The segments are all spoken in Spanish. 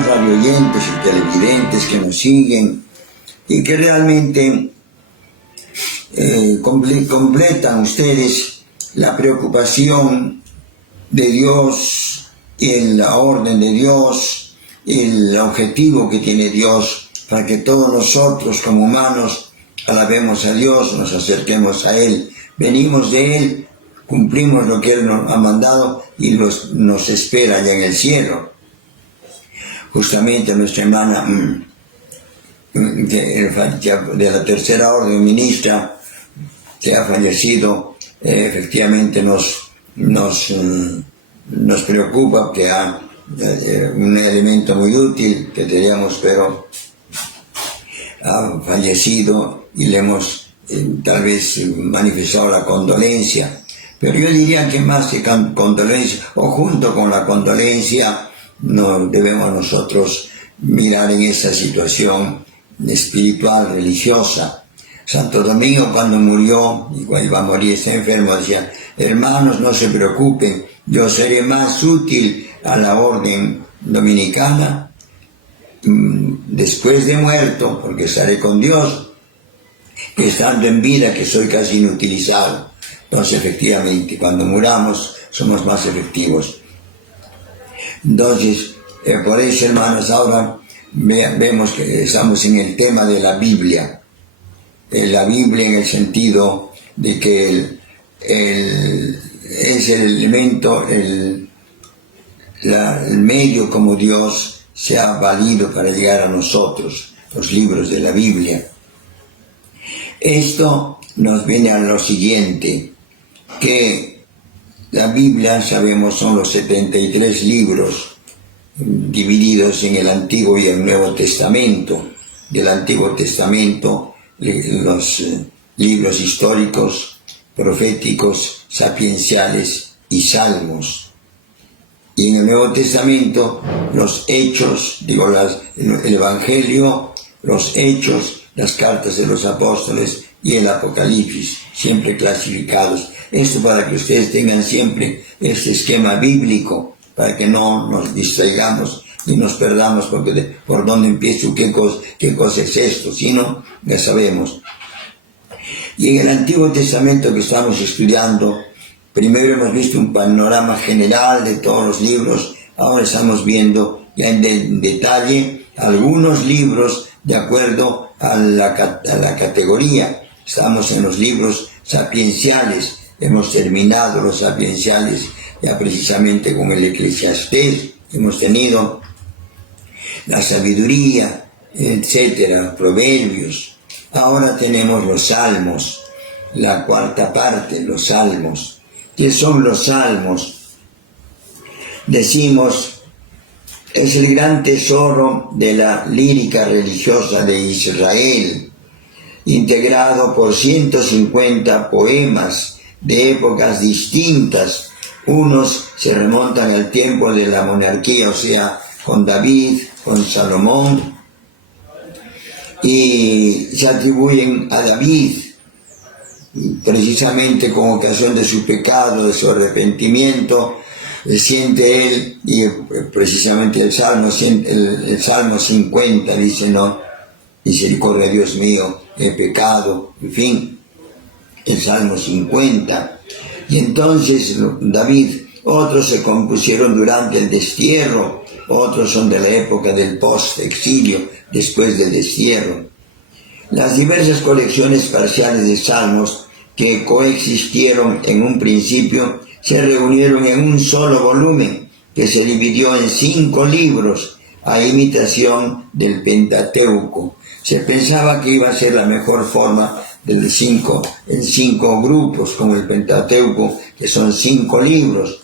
radioyentes y televidentes que nos siguen y que realmente completan ustedes la preocupación de Dios y la orden de Dios y el objetivo que tiene Dios para que todos nosotros como humanos alabemos a Dios, nos acerquemos a Él, venimos de Él, cumplimos lo que Él nos ha mandado y nos espera allá en el cielo. Justamente nuestra hermana de la tercera orden ministra que ha fallecido, efectivamente nos preocupa, que un elemento muy útil que teníamos, pero ha fallecido y le hemos tal vez manifestado la condolencia. Pero yo diría que más que condolencia, o junto con la condolencia, no debemos nosotros mirar en esa situación espiritual, religiosa. Santo Domingo, cuando murió, y cuando iba a morir, está enfermo, decía: hermanos, no se preocupen, yo seré más útil a la orden dominicana después de muerto, porque estaré con Dios, que estando en vida, que soy casi inutilizado. Entonces, efectivamente, cuando muramos, somos más efectivos. Entonces, por eso, hermanos, ahora vemos que estamos en el tema de la Biblia. La Biblia en el sentido de que es el elemento, el medio como Dios se ha valido para llegar a nosotros, los libros de la Biblia. Esto nos viene a lo siguiente, que la Biblia, sabemos, son los 73 libros divididos en el Antiguo y el Nuevo Testamento. Del Antiguo Testamento, los libros históricos, proféticos, sapienciales y salmos. Y en el Nuevo Testamento, los hechos, el Evangelio, los hechos, las cartas de los apóstoles y el Apocalipsis, siempre clasificados. Esto para que ustedes tengan siempre este esquema bíblico, para que no nos distraigamos y nos perdamos porque por dónde empiezo, qué cosa es esto, sino ya sabemos. Y en el Antiguo Testamento que estamos estudiando, primero hemos visto un panorama general de todos los libros, ahora estamos viendo ya en detalle algunos libros de acuerdo a la categoría. Estamos en los libros sapienciales, hemos terminado los sapienciales ya precisamente con el Eclesiastés, hemos tenido la sabiduría, etcétera, proverbios. Ahora tenemos los salmos, la cuarta parte, los salmos. ¿Qué son los salmos? Decimos, es el gran tesoro de la lírica religiosa de Israel, integrado por 150 poemas de épocas distintas. Unos se remontan al tiempo de la monarquía, o sea, con David, con Salomón, y se atribuyen a David, precisamente con ocasión de su pecado, de su arrepentimiento, siente él, y precisamente el Salmo 50 dice, no, misericordia Dios mío, he pecado, en fin, el Salmo 50. Y entonces David, otros se compusieron durante el destierro, otros son de la época del post-exilio, después del destierro. Las diversas colecciones parciales de salmos que coexistieron en un principio se reunieron en un solo volumen que se dividió en 5 libros a imitación del Pentateuco. Se pensaba que iba a ser la mejor forma en 5 grupos, como el Pentateuco, que son 5 libros,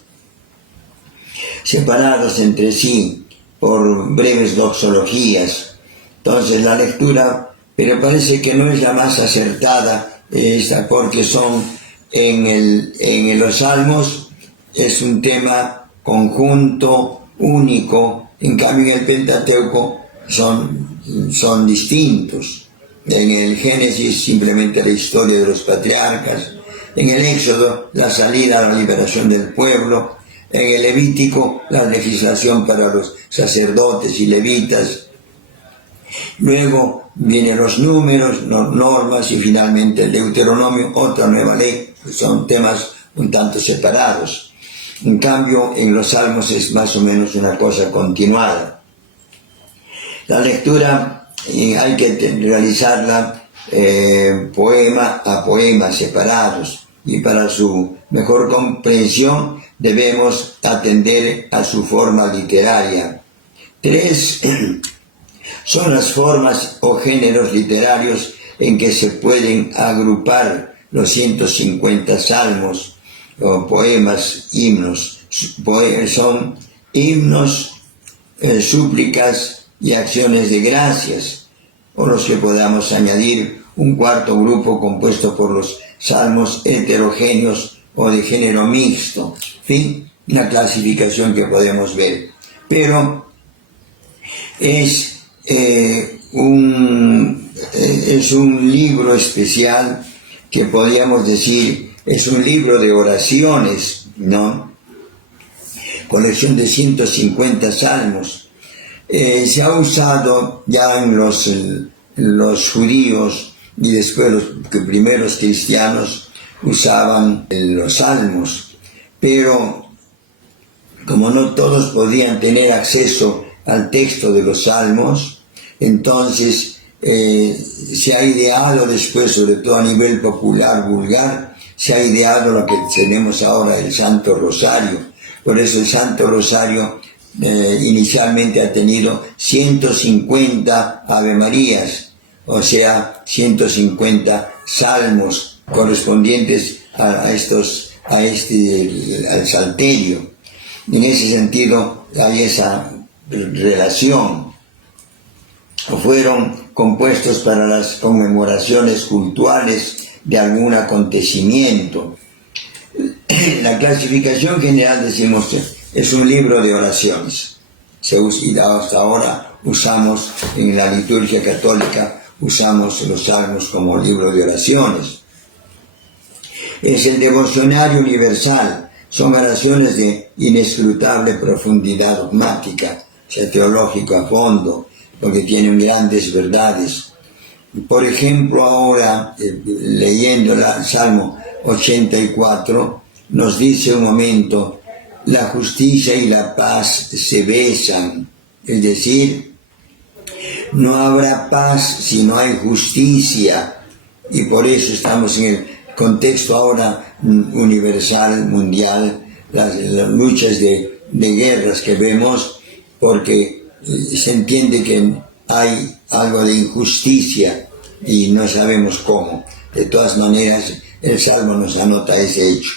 separados entre sí por breves doxologías. Entonces la lectura, pero parece que no es la más acertada esta, porque son en los salmos es un tema conjunto, único. En cambio en el Pentateuco son distintos. En el Génesis simplemente la historia de los patriarcas, en el Éxodo la salida a la liberación del pueblo, En el Levítico, la legislación para los sacerdotes y levitas. Luego vienen los números, normas y finalmente el Deuteronomio, otra nueva ley. Son temas un tanto separados. En cambio, en los salmos es más o menos una cosa continuada. La lectura hay que realizarla poema a poema separados, y para su mejor comprensión debemos atender a su forma literaria. 3 son las formas o géneros literarios en que se pueden agrupar los 150 salmos o poemas, himnos. Son himnos, súplicas y acciones de gracias, o los que podamos añadir un cuarto grupo compuesto por los salmos heterogéneos o de género mixto. En fin, una clasificación que podemos ver. Pero es un libro especial que podríamos decir es un libro de oraciones, ¿no? Colección de 150 salmos. Se ha usado ya en los judíos y después los primeros cristianos usaban los salmos, pero como no todos podían tener acceso al texto de los salmos, entonces se ha ideado después, sobre todo a nivel popular, vulgar, se ha ideado lo que tenemos ahora, el Santo Rosario. Por eso el Santo Rosario inicialmente ha tenido 150 Ave Marías, o sea, 150 salmos correspondientes al salterio. En ese sentido hay esa relación. Fueron compuestos para las conmemoraciones cultuales de algún acontecimiento. La clasificación general, decimos, es un libro de oraciones. Y hasta ahora usamos en la liturgia católica, usamos los salmos como libro de oraciones. Es el devocionario universal. Son oraciones de inescrutable profundidad dogmática, o sea, teológico a fondo, porque tienen grandes verdades. Por ejemplo, ahora, leyendo el Salmo 84, nos dice un momento: la justicia y la paz se besan. Es decir, no habrá paz si no hay justicia. Y por eso estamos en el contexto ahora universal, mundial, las luchas de guerras que vemos, porque se entiende que hay algo de injusticia y no sabemos cómo. De todas maneras, el Salmo nos anota ese hecho.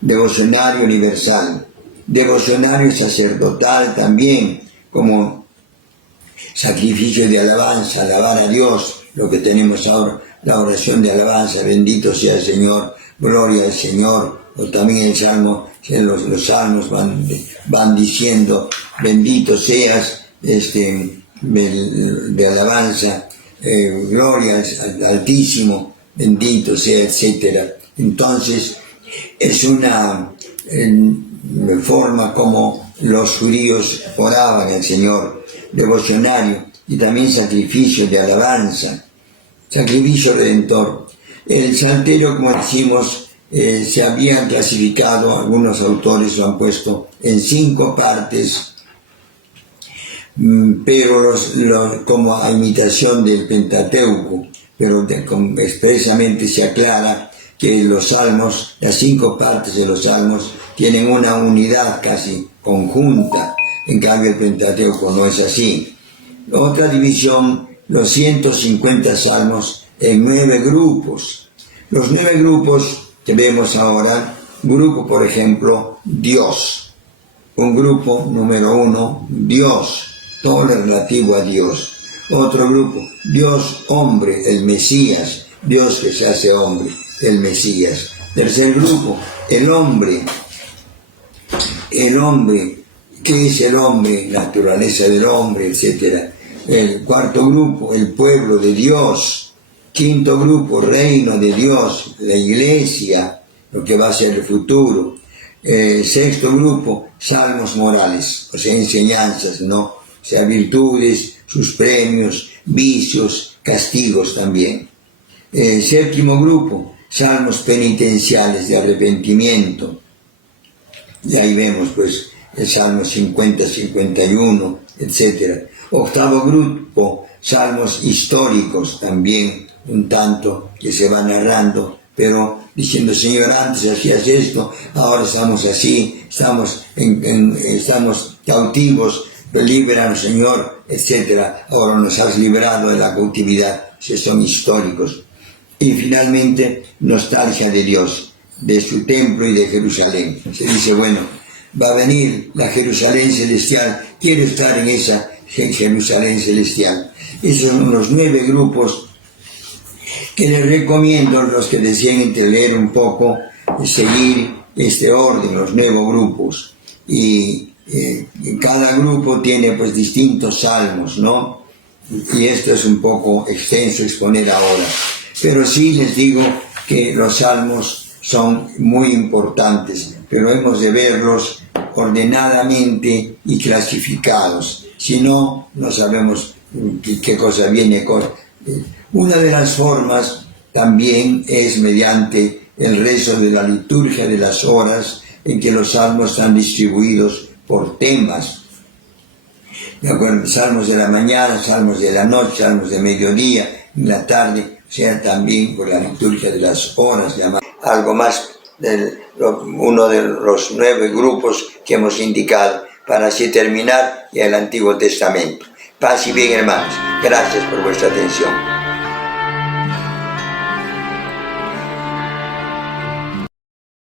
Devocionario universal, devocionario sacerdotal también, como sacrificio de alabanza, alabar a Dios, lo que tenemos ahora, la oración de alabanza, bendito sea el Señor, gloria al Señor, o también el Salmo, los salmos van diciendo, bendito seas, de alabanza, gloria al Altísimo, bendito sea, etc. Entonces, es una forma como los judíos oraban al Señor, devocionario, y también sacrificio de alabanza, sacrificio redentor. El salterio, como decimos, se habían clasificado, algunos autores lo han puesto en 5 partes, pero como a imitación del Pentateuco, pero expresamente se aclara que los salmos, las 5 partes de los salmos, tienen una unidad casi conjunta. En cambio el Pentateuco no es así. Otra división, los 150 salmos en 9 grupos. Los 9 grupos que vemos ahora: grupo, por ejemplo, Dios. Un grupo número 1, Dios, todo lo relativo a Dios. Otro grupo, Dios hombre, el Mesías, Dios que se hace hombre, el Mesías. Tercer grupo, el hombre. El hombre, ¿qué es el hombre? Naturaleza del hombre, etc. El cuarto grupo, el pueblo de Dios. Quinto grupo, reino de Dios, la iglesia, lo que va a ser el futuro. Sexto grupo, salmos morales, o sea, enseñanzas, ¿no? O sea, virtudes, sus premios, vicios, castigos también. Séptimo grupo, salmos penitenciales de arrepentimiento. Y ahí vemos, pues, el Salmo 50, 51, etc. Octavo grupo, salmos históricos también, un tanto que se va narrando, pero diciendo, Señor, antes hacías esto, ahora estamos así, estamos cautivos, líbranos, Señor, etc. Ahora nos has librado de la cautividad, que son históricos. Y finalmente, nostalgia de Dios, de su templo y de Jerusalén. Se dice, bueno, va a venir la Jerusalén celestial, quiero estar en esa Jerusalén celestial. Esos son los 9 grupos que les recomiendo a los que deseen leer un poco, seguir este orden, los 9 grupos. Y cada grupo tiene pues distintos salmos, ¿no? Y esto es un poco extenso exponer ahora. Pero sí les digo que los salmos son muy importantes, pero hemos de verlos ordenadamente y clasificados. Si no, no sabemos qué cosa viene. Una de las formas también es mediante el rezo de la liturgia de las horas, en que los salmos están distribuidos por temas. ¿De acuerdo? Salmos de la mañana, salmos de la noche, salmos de mediodía, en la tarde, o sea, también por la liturgia de las horas, algo más, uno de los 9 grupos que hemos indicado, para así terminar ya el Antiguo Testamento. Paz y bien, hermanos. Gracias por vuestra atención.